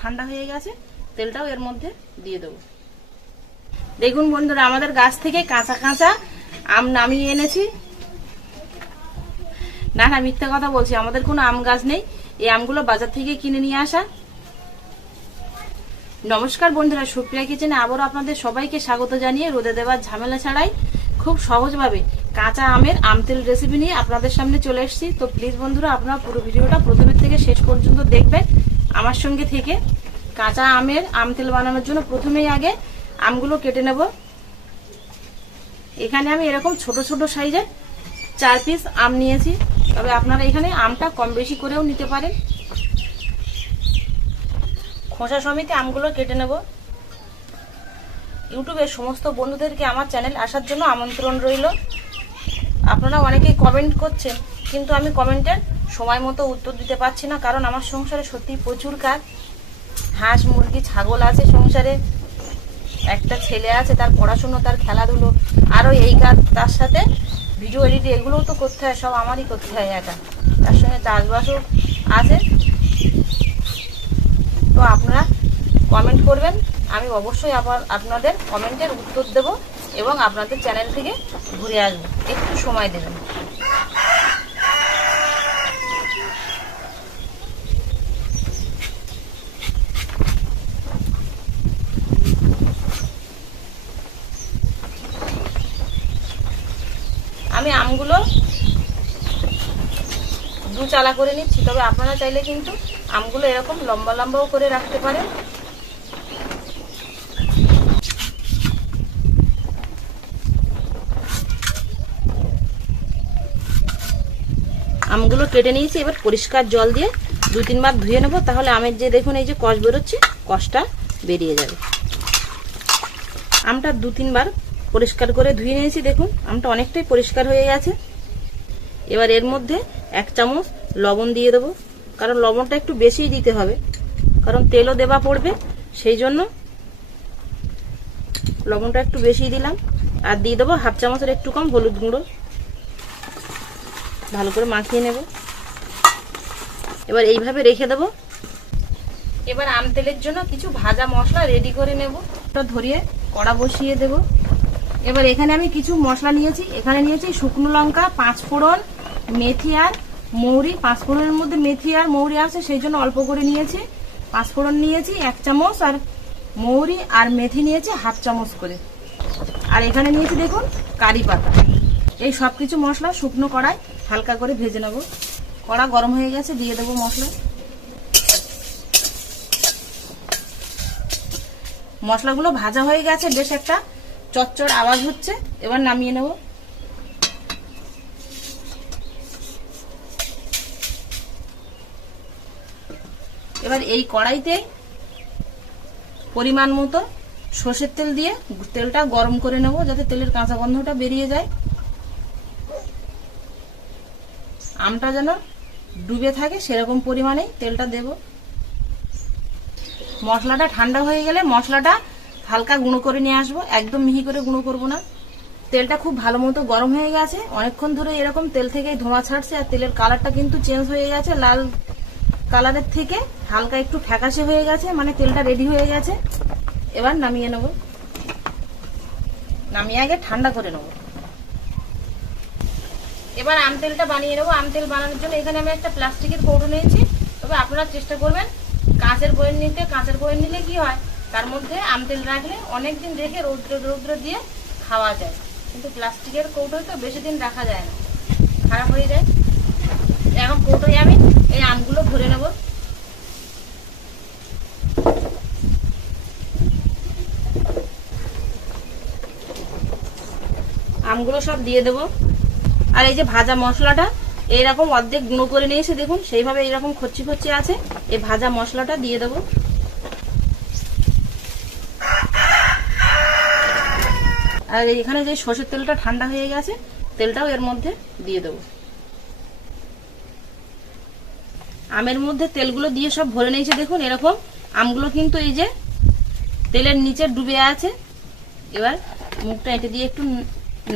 ঠান্ডা হয়ে গেছে, তেলটাও এর মধ্যে দিয়ে দেবো। দেখুন বন্ধুরা, আমাদের গাছ থেকে কাঁচা কাঁচা আম নামিয়ে এনেছি। না না, মিথ্যা কথা বলছি, আমাদের কোনো আম গাছ নেই, এই আমগুলো বাজার থেকে কিনে নিয়ে আসা। নমস্কার বন্ধুরা, সুপ্রিয়া কিচেনে আবারও আপনাদের সবাইকে স্বাগত জানিয়ে রোদে দেওয়ার ঝামেলা ছাড়াই খুব সহজভাবে কাঁচা আমের আমতেল রেসিপি নিয়ে আপনাদের সামনে চলে এসেছি। তো প্লিজ বন্ধুরা, আপনারা পুরো ভিডিওটা প্রথমের থেকে শেষ পর্যন্ত দেখবেন আমার সঙ্গে থেকে। কাঁচা আমের আমতেল বানানোর জন্য প্রথমেই আগে আমগুলো কেটে নেব। এখানে আমি এরকম ছোট ছোট সাইজের 4 পিস আম নিয়েছি, তবে আপনারা এখানে আমটা কম বেশি করেও নিতে পারেন। খোসা সমেত আমগুলো কেটে নেব। ইউটিউবের সমস্ত বন্ধুদেরকে আমার চ্যানেল আসার জন্য আমন্ত্রণ রইল। আপনারা অনেকেই কমেন্ট করছেন, কিন্তু আমি কমেন্টের সময় মতো উত্তর দিতে পারছি না, কারণ আমার সংসারে সত্যি প্রচুর কাজ। হাঁস মুরগি ছাগল আছে সংসারে, একটা ছেলে আছে, তার পড়াশুনো, তার খেলাধুলো, আরও এই কাজ, তার সাথে ভিডিও এডিট, এগুলোও তো করতে হয়, সব আমারই করতে হয় একা। তার সঙ্গে চাষবাসও আছে। তো আপনারা কমেন্ট করবেন, আমি অবশ্যই আবার আপনাদের কমেন্টের উত্তর দেব এবং আপনাদের চ্যানেল থেকে ঘুরে আসবো। একটু সময় দেবেন। আমি আমগুলো 2 চালা করে নিচ্ছি, তবে আপনারা চাইলে কিন্তু আমগুলো এরকম লম্বা লম্বাও করে রাখতে পারেন। আমগুলো কেটে নিয়েছি, এবার পরিষ্কার জল দিয়ে 2-3 বার ধুয়ে নেব, তাহলে আমের যে দেখুন এই যে কষ বেরোচ্ছে, কষটা বেরিয়ে যাবে। আমটা 2-3 বার পরিষ্কার করে ধুয়ে নিয়েছি, দেখুন আমটা অনেকটাই পরিষ্কার হয়ে গেছে। এবার এর মধ্যে 1 চামচ লবণ দিয়ে দেবো, কারণ লবণটা একটু বেশিই দিতে হবে, কারণ তেলও দেওয়া পড়বে, সেই জন্য লবণটা একটু বেশি দিলাম। আর দিয়ে দেবো 1/2 চামচের একটু কম হলুদ গুঁড়ো। ভালো করে মাখিয়ে নেব। এবার এইভাবে রেখে দেবো। এবার আম তেলের জন্য কিছু ভাজা মশলা রেডি করে নেব। ওটা ধরিয়ে কড়া বসিয়ে দেব। এবার এখানে আমি কিছু মশলা নিয়েছি। এখানে নিয়েছি শুকনো লঙ্কা, 5 ফোড়ন, মেথি আর মৌরি। 5 ফোড়নের মধ্যে মেথি আর মৌরি আছে, সেই জন্য অল্প করে নিয়েছি। 5 ফোড়ন নিয়েছি 1 চামচ, আর মৌরি আর মেথি নিয়েছি 1/2 চামচ করে। আর এখানে নিয়েছি দেখুন কারি পাতা। এই সব কিছু মশলা শুকনো কড়ায় হালকা করে ভেজে নেব। কড়া গরম হয়ে গেছে, দিয়ে দেবো মশলা। মশলাগুলো ভাজা হয়ে গেছে, বেশ একটা চটচট আওয়াজ হচ্ছে। এবার নামিয়ে নেব। এবার এই কড়াইতে পরিমাণ মতো সর্ষের তেল দিয়ে তেলটা গরম করে নেব, যাতে তেলের কাঁচা গন্ধটা বেরিয়ে যায়। আমটা যেন ডুবে থাকে সেরকম পরিমাণেই তেলটা দেব। মশলাটা ঠান্ডা হয়ে গেলে মশলাটা হালকা গুঁড়ো করে নিয়ে আসবো, একদম মিহি করে গুঁড়ো করব না। তেলটা খুব ভালো মতো গরম হয়ে গেছে, অনেকক্ষণ ধরে এরকম তেল থেকে ধোঁয়া ছাড়ছে, আর তেলের কালারটা কিন্তু চেঞ্জ হয়ে গেছে, লাল কালারের থেকে হালকা একটু ফ্যাকাশে হয়ে গেছে, মানে তেলটা রেডি হয়ে গেছে। এবার নামিয়ে নেব। নামিয়ে আগে ঠান্ডা করে নেব। এবার আম তেলটা বানিয়ে নেবো। আম তেল বানানোর জন্য এখানে আমি একটা প্লাস্টিকের কৌটো নিয়েছি, তবে আপনারা চেষ্টা করবেন কাঁচের বয়াম নিতে। কাঁচের বয়াম নিলে কি হয়, তার মধ্যে আম তেল রাখলে অনেকদিন রেখে রৌদ্র দিয়ে খাওয়া যায়, কিন্তু প্লাস্টিকের কৌটোয় তো বেশি দিন রাখা যায় না, খারাপ হয়ে যায়। এখন কৌটোয় আমি এই আমগুলো ভরে নেব। আমগুলো সব দিয়ে দেবো। আর এই যে ভাজা মশলাটা এইরকম অর্ধেক গুঁড়ো করে নিয়েছে, দেখুন সেইভাবে এইরকম খচ্চি খচ্চি আছে, এই ভাজা মশলাটা দিয়ে দেবো। আর এখানে যে সরষের তেলটা ঠান্ডা হয়ে গেছে, তেলটাও এর মধ্যে দিয়ে দেবো। আমের মধ্যে তেলগুলো দিয়ে সব ভরে নিয়েছে, দেখুন এরকম আমগুলো কিন্তু এই যে তেলের নিচে ডুবে আছে। এবার মুখটা এঁটে দিয়ে একটু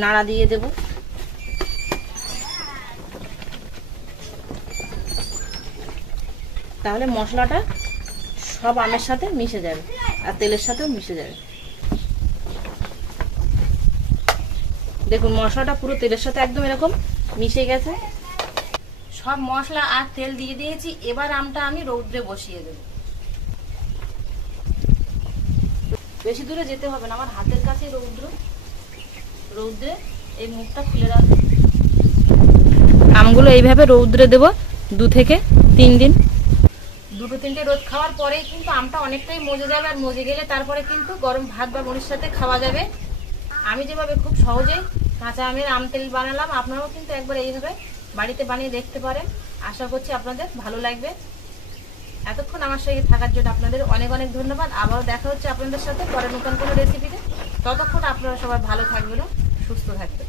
নাড়া দিয়ে দেব। তাহলে মশলাটা সব আমের সাথে মিশে যাবে আর তেলের সাথেও মিশে যাবে। দেখুন মশলাটা পুরো তেলের সাথে একদম এরকম মিশে গেছে। সব মশলা আর তেল দিয়ে দিয়েছি। এবার আমটা আমি রৌদ্রে বসিয়ে দেব। বেশি দূরে যেতে হবে না, আমার হাতের কাছে রৌদ্রে এই মুখটা খুলে রাখবো। আমগুলো এইভাবে রৌদ্রে দেব 2 থেকে 3 দিন। 2-3টে রোদ খাওয়ার পরেই কিন্তু আমটা অনেকটাই মজে যাবে, আর মজে গেলে তারপরে কিন্তু গরম ভাত বা মুড়ির সাথে খাওয়া যাবে। আমি যেভাবে খুব সহজেই কাঁচা আমের আম তেল বানালাম, আপনারাও কিন্তু একবার এইভাবে বাড়িতে বানিয়ে দেখতে পারেন। আশা করছি আপনাদের ভালো লাগবে। এতক্ষণ আমার সঙ্গে থাকার জন্য আপনাদের অনেক অনেক ধন্যবাদ। আবারও দেখা হচ্ছে আপনাদের সাথে পরে নতুন কোনো রেসিপিতে। ততক্ষণ আপনারা সবাই ভালো থাকবেন, সুস্থ থাকবেন।